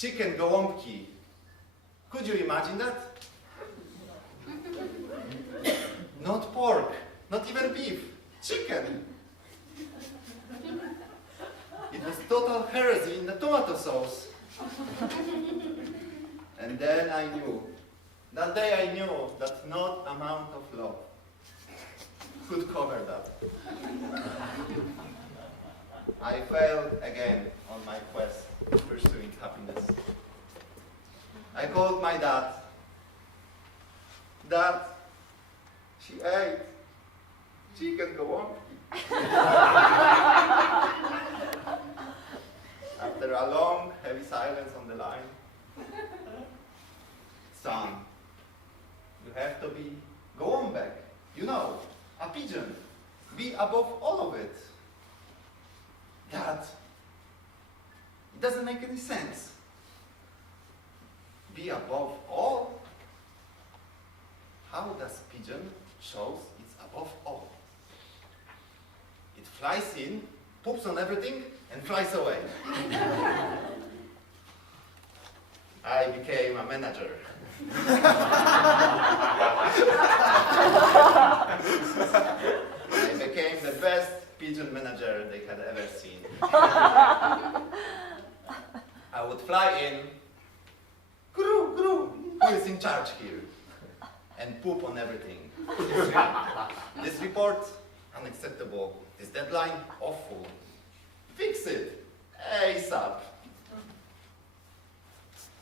chicken gołąbki. Could you imagine that? Not pork, not even beef, chicken. It was total heresy in the tomato sauce. And then I knew, that day I knew that not amount of love could cover that. I failed again on my quest pursuing happiness. I called my dad. Dad, she ate chicken gołąbki. After a long, heavy silence on the line, son, you have to be gołąbek, you know, a pigeon. Be above all of it. Dad, it doesn't make any sense. Be above all? How does pigeon shows it's above all? It flies in, poops on everything, and flies away. I became a manager. I became the best pigeon manager they had ever seen. I would fly in, gru, gru, who is in charge here? And poop on everything. This report, unacceptable. This deadline, awful. Fix it, ASAP.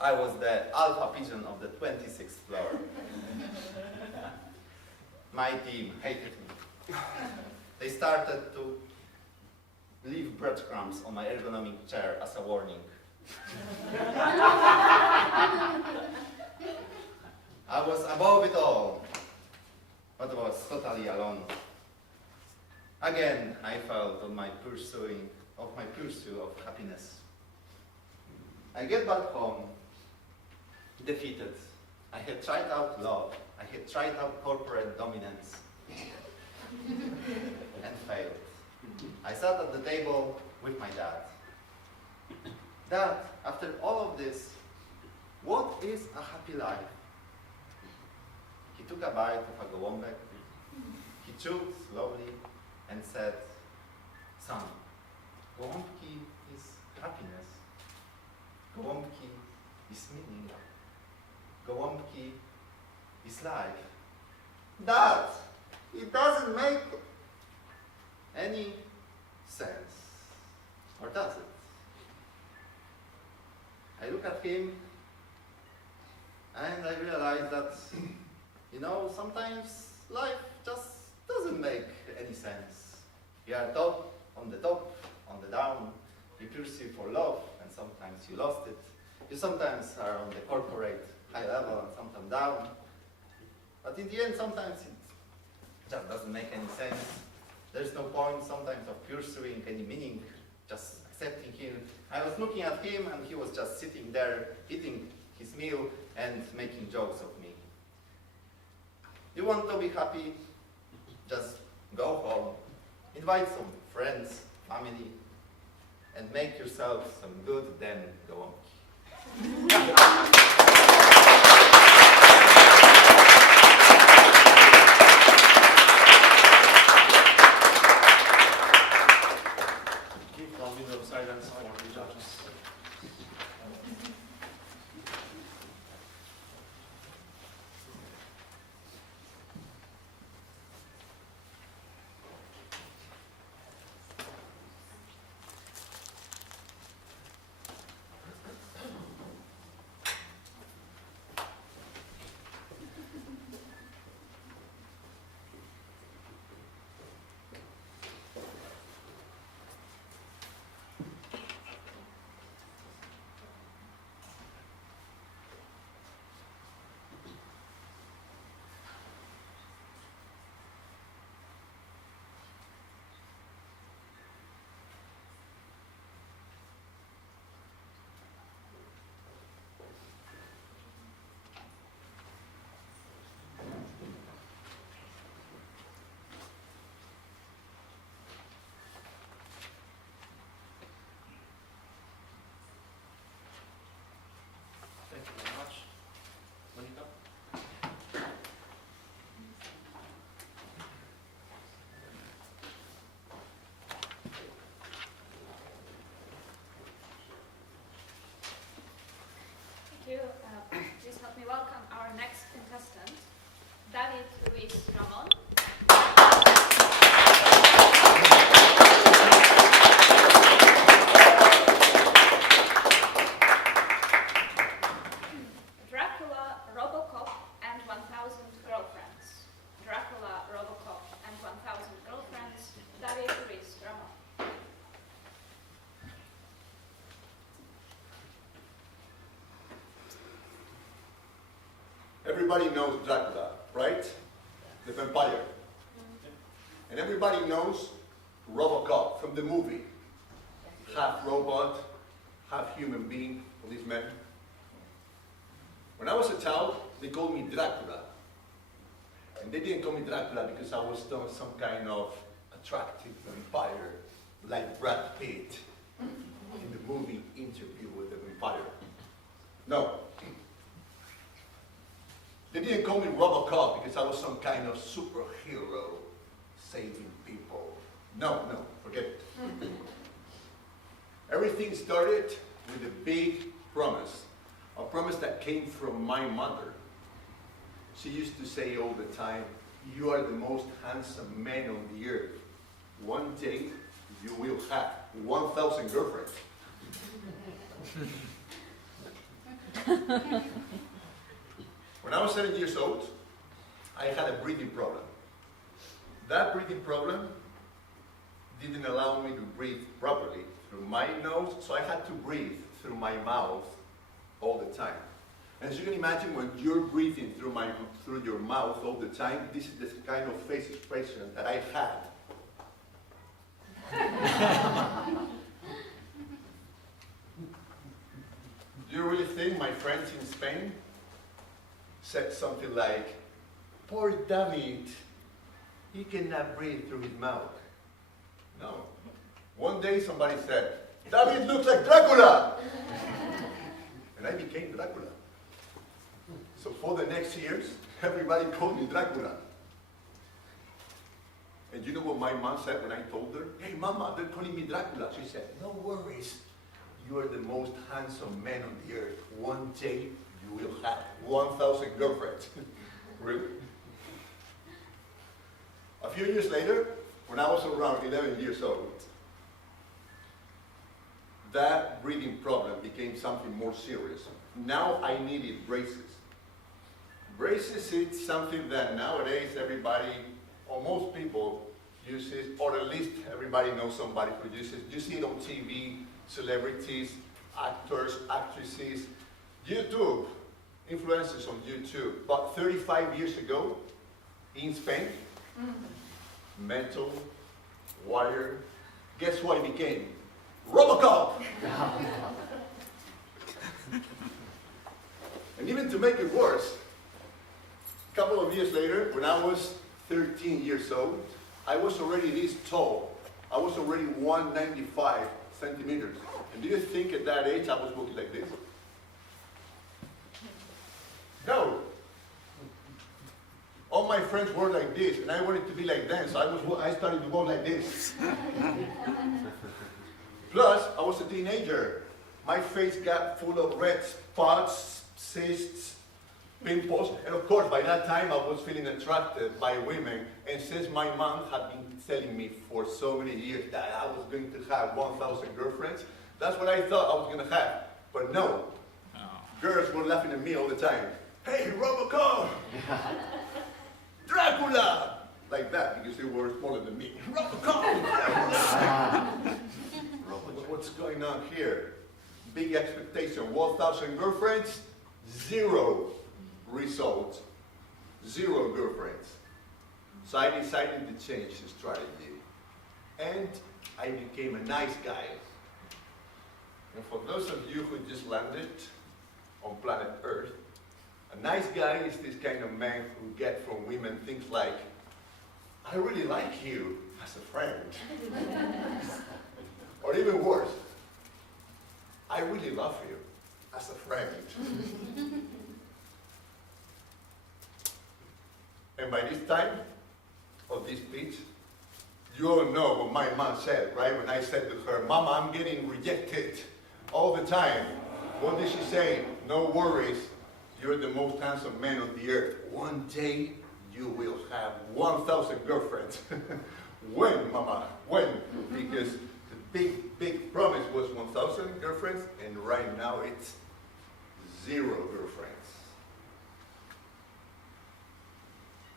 I was the alpha pigeon of the 26th floor. My team hated me. They started to leave breadcrumbs on my ergonomic chair as a warning. I was above it all, but was totally alone. Again, I failed on my pursuit of happiness. I get back home, defeated. I had tried out love. I had tried out corporate dominance, and failed. I sat at the table with my dad. Dad, after all of this, what is a happy life? He took a bite of a gołąbek. He chewed slowly and said, son, gołąbki is happiness. Gołąbki is meaning. Gołąbki is life. Dad, it doesn't make any sense. Or does it? I look at him and I realize that, you know, sometimes life just doesn't make any sense. You are top, on the down. You pursue for love, and sometimes you lost it. You sometimes are on the corporate high level and sometimes down. But in the end, sometimes it just doesn't make any sense. There's no point sometimes of pursuing any meaning, just accepting him. I was looking at him and he was just sitting there, eating his meal and making jokes of me. You want to be happy? Just go home, invite some friends, family, and make yourself some good, then go on. Give 1 minute of silence for the judges. Luis Ramon. Dracula, Robocop, and 1,000 Girlfriends. Dracula, Robocop, and 1,000 Girlfriends, David Luis Ramon. Everybody knows Dracula, right? The vampire. And everybody knows Robocop from the movie. Half robot, half human being, policeman. When I was a child, they called me Dracula. And they didn't call me Dracula because I was some kind of attractive vampire, like Brad Pitt in the movie Interview with the Vampire. No. They didn't call me Robocop because I was some kind of superhero saving people. No, forget it. Everything started with a big promise. A promise that came from my mother. She used to say all the time, "You are the most handsome man on the earth. One day you will have 1,000 girlfriends." When I was 7 years old, I had a breathing problem. That breathing problem didn't allow me to breathe properly through my nose, so I had to breathe through my mouth all the time. And as you can imagine, when you're breathing through your mouth all the time, this is the kind of face expression that I had. Do you really think my friends in Spain said something like, "Poor David, he cannot breathe through his mouth"? No. One day somebody said, "David looks like Dracula!" And I became Dracula. So for the next years, everybody called me Dracula. And you know what my mom said when I told her? "Hey mama, they're calling me Dracula." She said, "No worries. You are the most handsome man on the earth. One day you will have 1,000 girlfriends." Really? A few years later, when I was around 11 years old, that breathing problem became something more serious. Now I needed braces. Braces is something that nowadays everybody, or most people, uses, or at least everybody knows somebody who uses. You see it on TV, celebrities, actors, actresses, YouTube, influencers on YouTube. But 35 years ago, in Spain, metal, wire, guess what it became? Robocop! And even to make it worse, a couple of years later, when I was 13 years old, I was already this tall. I was already 195 centimeters. And do you think at that age I was walking like this? No. All my friends were like this, and I wanted to be like them, so I started to walk like this. Plus, I was a teenager. My face got full of red spots, cysts, pimples, and of course, by that time, I was feeling attracted by women. And since my mom had been telling me for so many years that I was going to have 1,000 girlfriends, that's what I thought I was going to have. But no, girls were laughing at me all the time. "Hey, Robocop! Dracula!" Like that, because they were smaller than me. "Robocop! Dracula!" What's going on here? Big expectation. 1,000 girlfriends, 0 results. 0 girlfriends. So I decided to change the strategy. And I became a nice guy. And for those of you who just landed on planet Earth, a nice guy is this kind of man who gets from women things like, "I really like you as a friend." Or even worse, "I really love you as a friend." And by this time of this speech, you all know what my mom said, right? When I said to her, "Mama, I'm getting rejected all the time." What did she say? "No worries. You're the most handsome man on the earth. One day you will have 1,000 girlfriends. When, mama? When? Because the big promise was 1,000 girlfriends, and right now it's 0 girlfriends.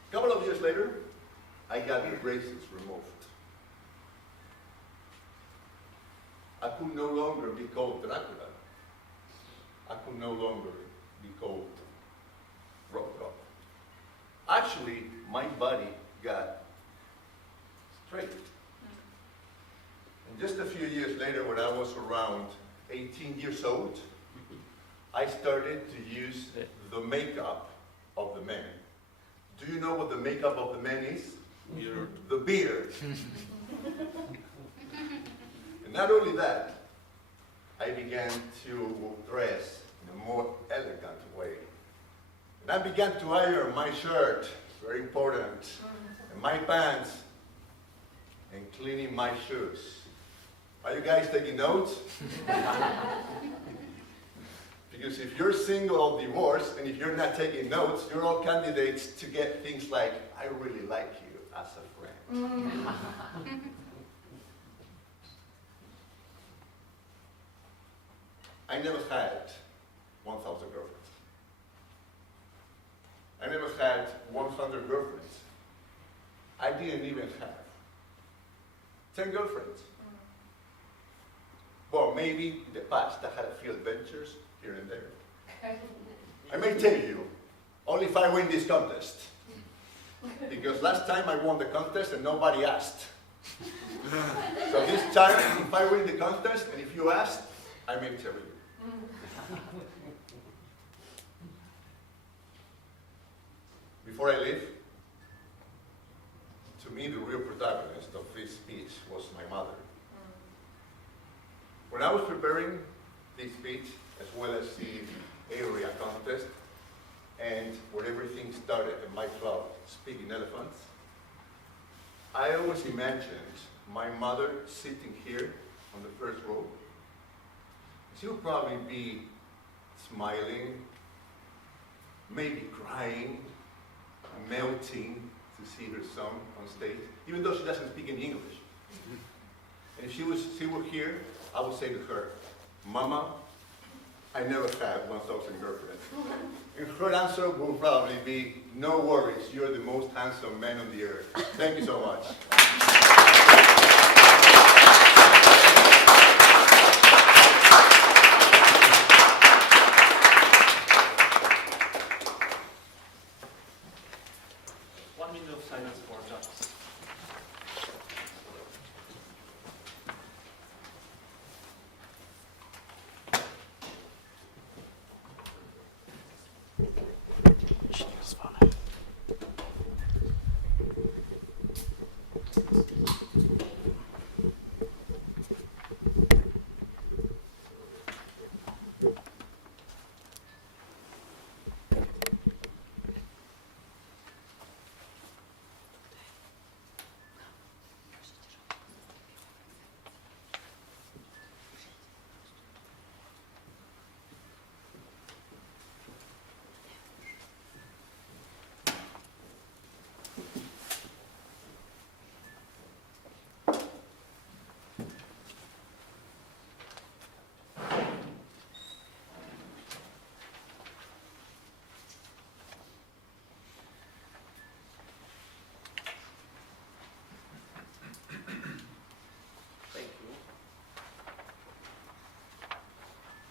A couple of years later, I got the braces removed. I could no longer be called Dracula. I could no longer be called Robocop. Actually, my body got straight. And just a few years later, when I was around 18 years old, I started to use the makeup of the men. Do you know what the makeup of the men is? Beard. The beard. And not only that, I began to dress in a more elegant way. And I began to iron my shirt, very important, and my pants, and cleaning my shoes. Are you guys taking notes? Because if you're single or divorced, and if you're not taking notes, you're all candidates to get things like, I really like you as a friend. I never had 1,000 girlfriends. I never had 100 girlfriends. I didn't even have 10 girlfriends. Well, maybe in the past I had a few adventures here and there. I may tell you, only if I win this contest. Because last time I won the contest and nobody asked. So this time, if I win the contest and if you asked, I may tell you. Before I leave, to me the real protagonist of this speech was my mother. When I was preparing this speech, as well as the area contest, and where everything started in my club, Speaking Elephants, I always imagined my mother sitting here on the first row. She would probably be smiling, maybe crying, melting to see her son on stage, even though she doesn't speak any English. And if she were here, I would say to her, Mama, I never had 1,000 girlfriends. And her answer will probably be, no worries, you're the most handsome man on the earth. Thank you so much. Silence for judges.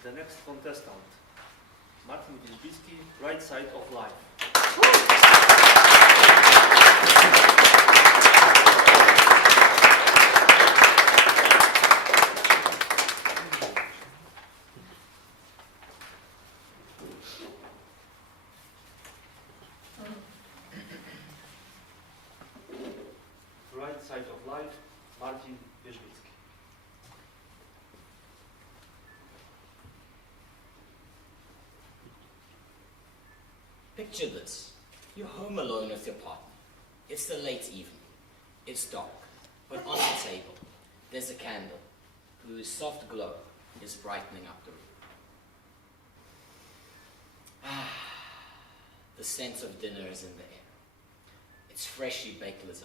The next contestant, Martin Wierzbicki, Right Side of Life. Right Side of Life, Martin Wierzbicki. Picture this. You're home alone with your partner. It's the late evening. It's dark. But on the table, there's a candle whose soft glow is brightening up the room. The scent of dinner is in the air. It's freshly baked lasagna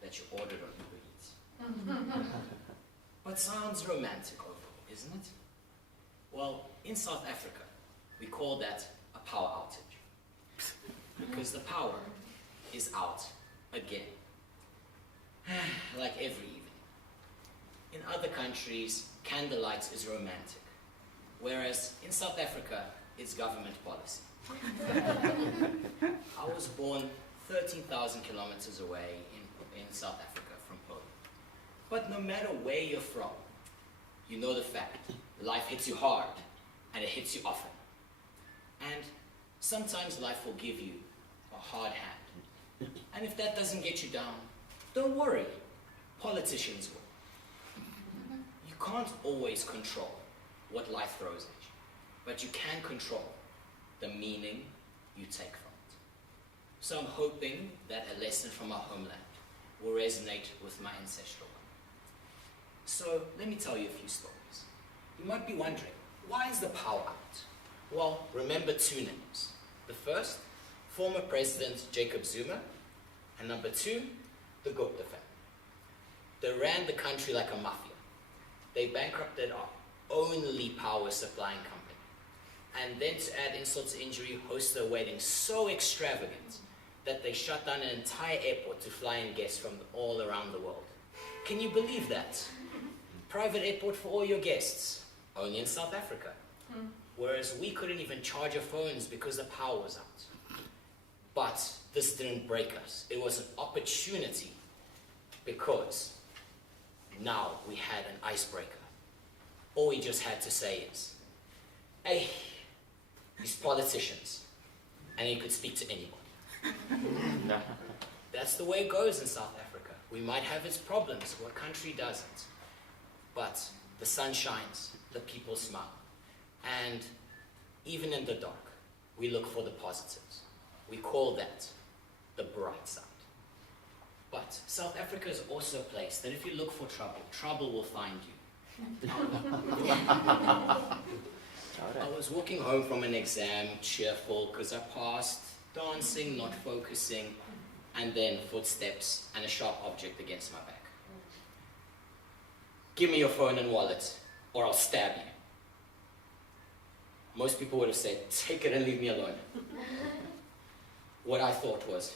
that you ordered on Uber Eats. But sounds romantic overall, isn't it? Well, in South Africa, we call that a power outage. Because the power is out again. Like every evening. In other countries, candlelight is romantic. Whereas in South Africa, it's government policy. I was born 13,000 kilometers away in South Africa from Poland. But no matter where you're from, you know the fact. Life hits you hard, and it hits you often. And sometimes life will give you a hard hand. And if that doesn't get you down, don't worry. Politicians will. You can't always control what life throws at you, but you can control the meaning you take from it. So I'm hoping that a lesson from our homeland will resonate with my ancestral one. So let me tell you a few stories. You might be wondering, why is the power out? Well, remember two names. The first, former President Jacob Zuma, and number two, the Gupta family. They ran the country like a mafia. They bankrupted our only power supplying company. And then to add insult to injury, hosted a wedding so extravagant that they shut down an entire airport to fly in guests from all around the world. Can you believe that? Private airport for all your guests, only in South Africa. Whereas we couldn't even charge our phones because the power was out. But this didn't break us. It was an opportunity because now we had an icebreaker. All we just had to say is, hey, these politicians, and you could speak to anyone. That's the way it goes in South Africa. We might have its problems, what country doesn't? But the sun shines, the people smile. And even in the dark, we look for the positives. We call that the bright side. But South Africa is also a place that if you look for trouble, trouble will find you. I was walking home from an exam, cheerful, because I passed, dancing, not focusing, and then footsteps and a sharp object against my back. Give me your phone and wallet, or I'll stab you. Most people would have said, take it and leave me alone. What I thought was,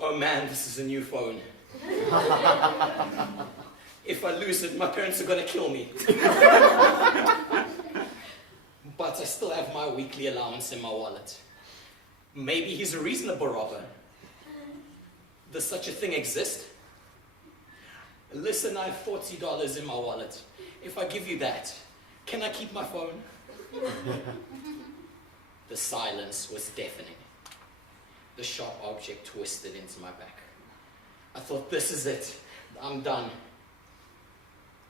oh man, this is a new phone. If I lose it, my parents are going to kill me. But I still have my weekly allowance in my wallet. Maybe he's a reasonable robber. Does such a thing exist? Listen, I have $40 in my wallet. If I give you that, can I keep my phone? The silence was deafening. The sharp object twisted into my back. I thought, this is it. I'm done.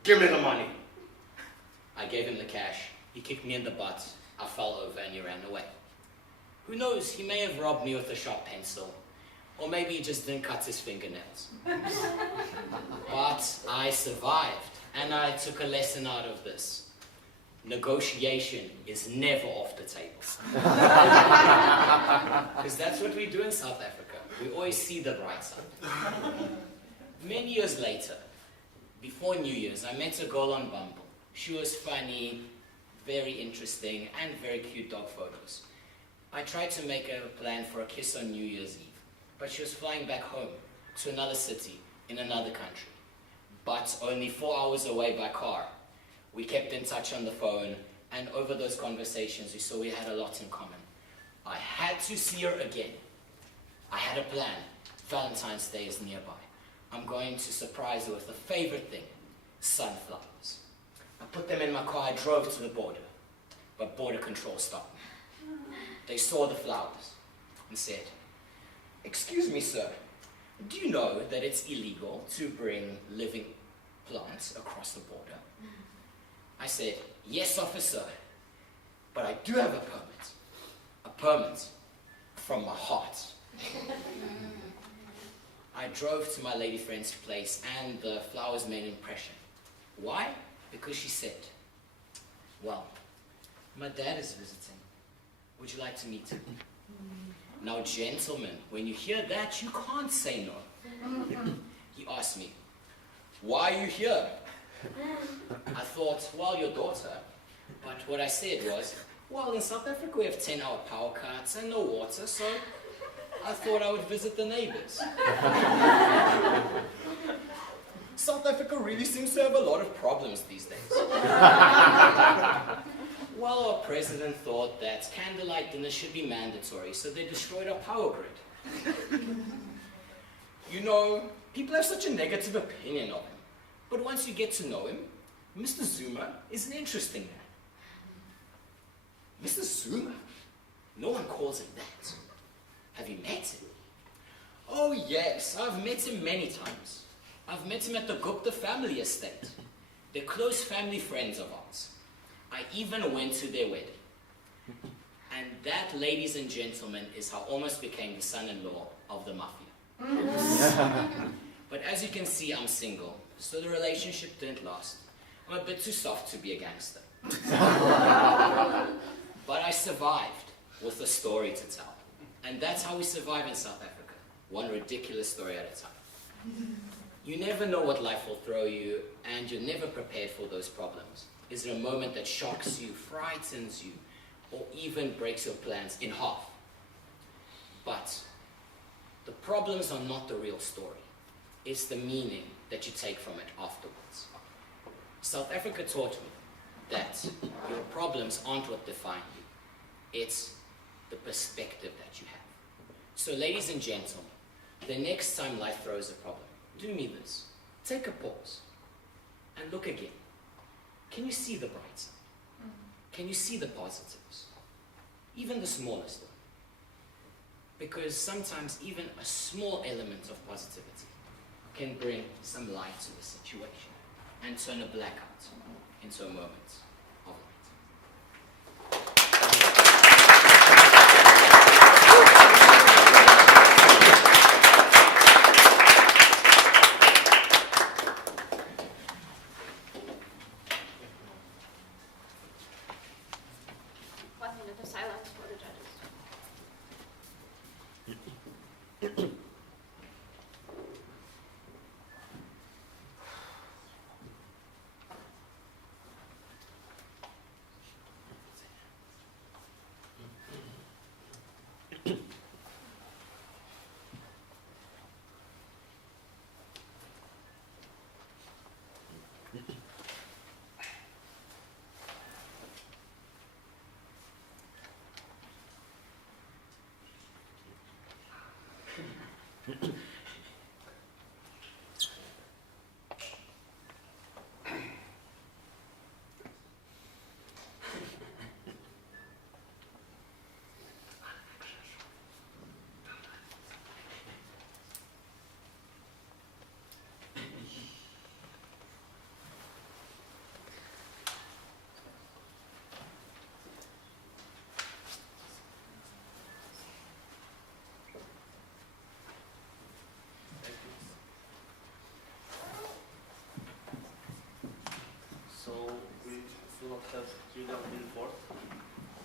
Give me the money. I gave him the cash. He kicked me in the butt. I fell over and he ran away. Who knows, he may have robbed me with a sharp pencil. Or maybe he just didn't cut his fingernails. But I survived, and I took a lesson out of this. Negotiation is never off the table. Because that's what we do in South Africa. We always see the bright side. Many years later, before New Year's, I met a girl on Bumble. She was funny, very interesting, and very cute dog photos. I tried to make a plan for a kiss on New Year's Eve, but she was flying back home to another city in another country, but only 4 hours away by car. We kept in touch on the phone, and over those conversations, we saw we had a lot in common. I had to see her again. I had a plan. Valentine's Day is nearby. I'm going to surprise her with a favorite thing, sunflowers. I put them in my car, I drove to the border, but border control stopped me. They saw the flowers and said, "Excuse me, sir, do you know that it's illegal to bring living plants across the border?" I said, "Yes, officer, but I do have a permit from my heart." I drove to my lady friend's place and the flowers made an impression. Why? Because she said, "Well, my dad is visiting. Would you like to meet him?" Now, gentlemen, when you hear that, you can't say no. He asked me, why are you here? I thought, well, your daughter. But what I said was, well, in South Africa we have 10-hour power cuts and no water, so I thought I would visit the neighbors. South Africa really seems to have a lot of problems these days. Well, our president thought that candlelight dinner should be mandatory, so they destroyed our power grid. You know, people have such a negative opinion of him. But once you get to know him, Mr. Zuma is an interesting man. Mr. Zuma? No one calls him that. Have you met him? Oh yes, I've met him many times. I've met him at the Gupta family estate. They're close family friends of ours. I even went to their wedding. And that, ladies and gentlemen, is how I almost became the son-in-law of the mafia. But as you can see, I'm single, so the relationship didn't last. I'm a bit too soft to be a gangster. But I survived with a story to tell. And that's how we survive in South Africa, one ridiculous story at a time. You never know what life will throw you, and you're never prepared for those problems. Is there a moment that shocks you, frightens you, or even breaks your plans in half? But the problems are not the real story. It's the meaning that you take from it afterwards. South Africa taught me that your problems aren't what define you. It's the perspective that you have. So ladies and gentlemen, the next time life throws a problem, do me this. Take a pause and look again. Can you see the bright side? Can you see the positives? Even the smallest one. Because sometimes even a small element of positivity can bring some light to the situation and turn a blackout into a moment of light. One minute of silence for the judges. So we do not have Julian Milford,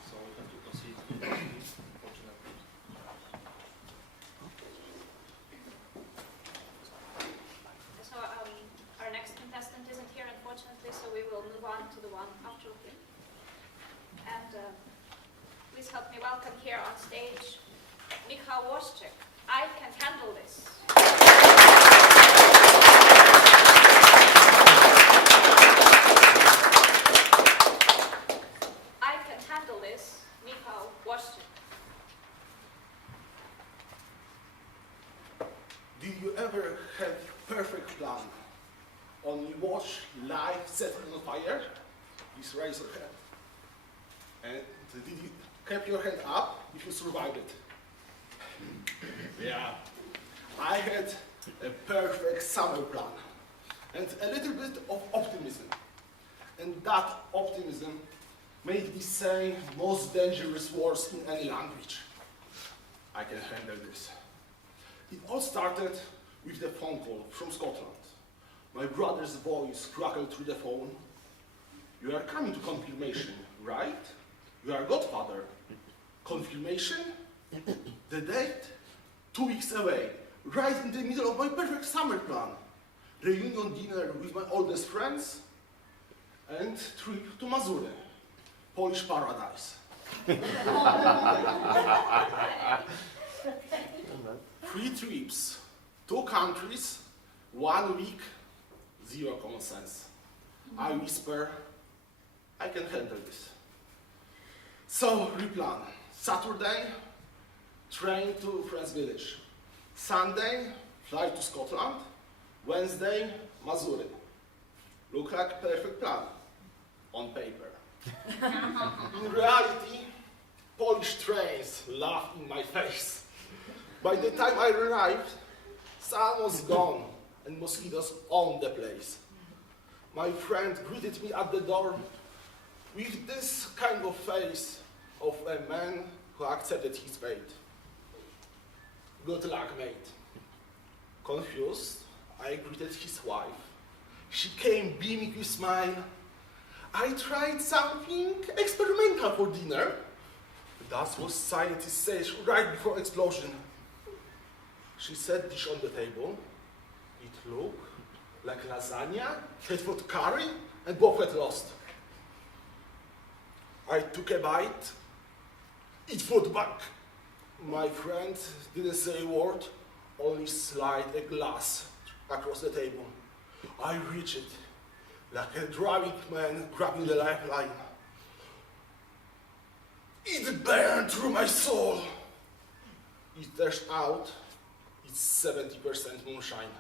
so we have to proceed unfortunately. So our next contestant isn't here, unfortunately, so we will move on to the one after him. And please help me welcome here on stage Michał Woszczyk. I can handle this. I can handle this, Michał Woszczyk. Did you ever have perfect plan? Only watch life set on fire? Please raise your hand. And did you keep your hand up if you survived it? Yeah. I had a perfect summer plan and a little bit of optimism. And that optimism made me say most dangerous words in any language. I can handle this. It all started with the phone call from Scotland. My brother's voice crackled through the phone. You are coming to confirmation, right? You are godfather. Confirmation? The date? 2 weeks away, right in the middle of my perfect summer plan. Reunion dinner with my oldest friends and trip to Mazury, Polish paradise. 3 trips, 2 countries, 1 week, 0 common sense. I whisper, I can handle this. So, replan. Saturday, train to Friends Village. Sunday, fly to Scotland. Wednesday, Mazury. Look like perfect plan, on paper. In reality, Polish trains laughed in my face. By the time I arrived, sun was gone and mosquitoes owned the place. My friend greeted me at the door with this kind of face of a man who accepted his fate. Good luck, mate. Confused, I greeted his wife. She came beaming with a smile. I tried something experimental for dinner. That was scientists say right before explosion. She set dish on the table. It looked like lasagna, headfoot curry, and both had lost. I took a bite. It food back. My friend didn't say a word, only slide a glass across the table. I reached it like a driving man grabbing the lifeline. It burned through my soul. It dashed out. It's 70% moonshine.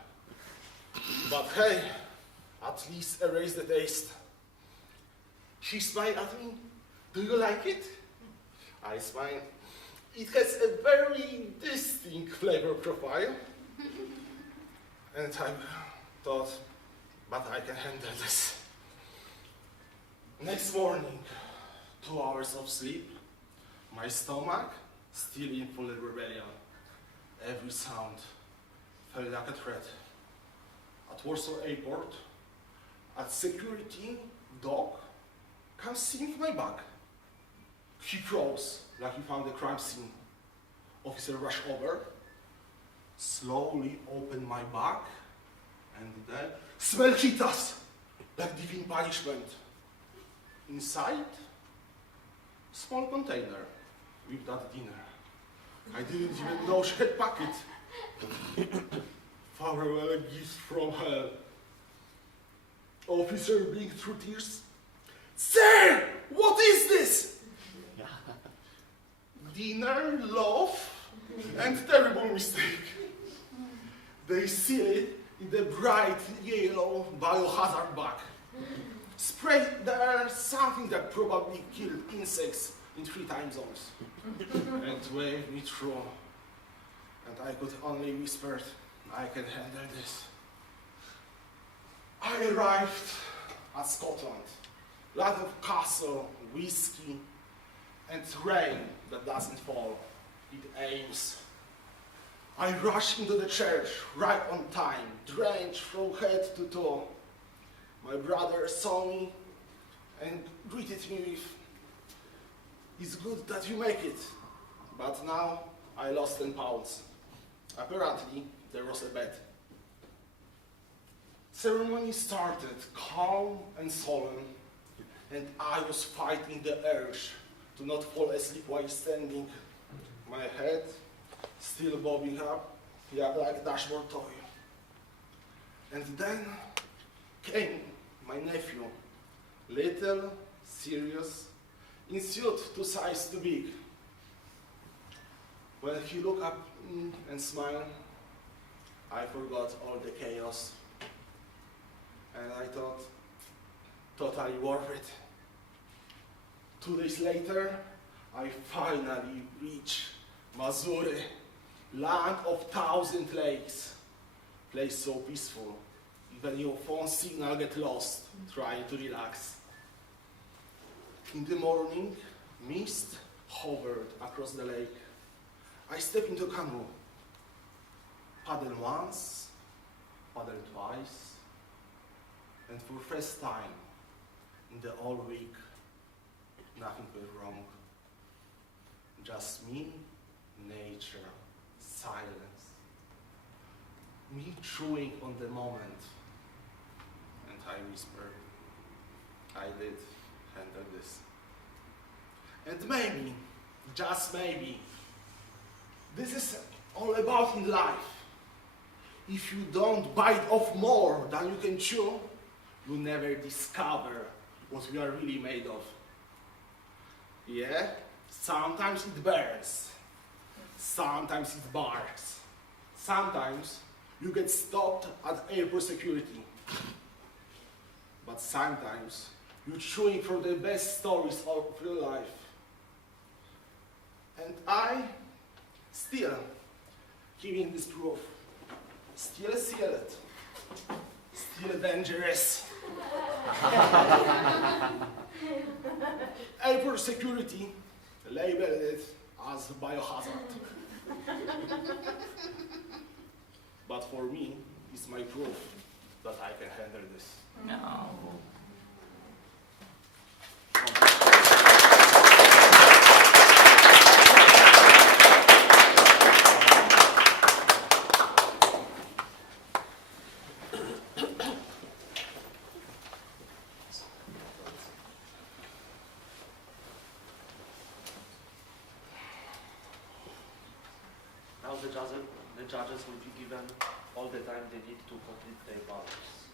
But hey, at least erase the taste. She smiled at me. Do you like it? I smiled. It has a very distinct flavor profile. And I thought, but I can handle this. Next morning, 2 hours of sleep, my stomach still in full rebellion. Every sound felt like a threat. At Warsaw Airport, at security, dog comes sniffing my bag. He froze like he found a crime scene. Officer rushed over, slowly opened my bag, and then smell hitas like divine punishment. Inside, small container with that dinner. I didn't even know she had packed it. Farewell gift from hell. Officer blinked through tears. Sir, what is this? Dinner, love, and terrible mistake. They seal it in the bright yellow biohazard bag. Spray there something that probably killed insects in 3 time zones. And waved me through. And I could only whisper, I can handle this. I arrived at Scotland. Lot of castle, whiskey, and rain that doesn't fall. It aims. I rushed into the church right on time, drenched from head to toe. My brother saw me and greeted me with, "It's good that you make it." But now I lost 10 pounds. Apparently, there was a bet. Ceremony started calm and solemn, and I was fighting the urge to not fall asleep while standing. My head still bobbing up, yeah, like a dashboard toy. And then came my nephew, little, serious, in suit 2 sizes too big. When he looked up and smiled, I forgot all the chaos. And I thought, totally worth it. 2 days later, I finally reached Mazury, land of 1,000 lakes. Place so peaceful, even your phone signal get lost trying to relax. In the morning, mist hovered across the lake. I stepped into a canoe. Paddle once, paddle twice, and for first time in the whole week, nothing went wrong. Just me nature, silence, me chewing on the moment. And I whispered, I did handle this. And maybe, just maybe, this is all about in life. If you don't bite off more than you can chew, you never discover what we are really made of. Yeah, sometimes it burns, sometimes it barks, sometimes you get stopped at airport security, but sometimes you're chewing for the best stories of your life. And I still giving this proof, still sealed, still dangerous. Airport security labeled it as biohazard. But for me, it's my proof that I can handle this. No. Now the judges will be given all the time they need to complete their ballots.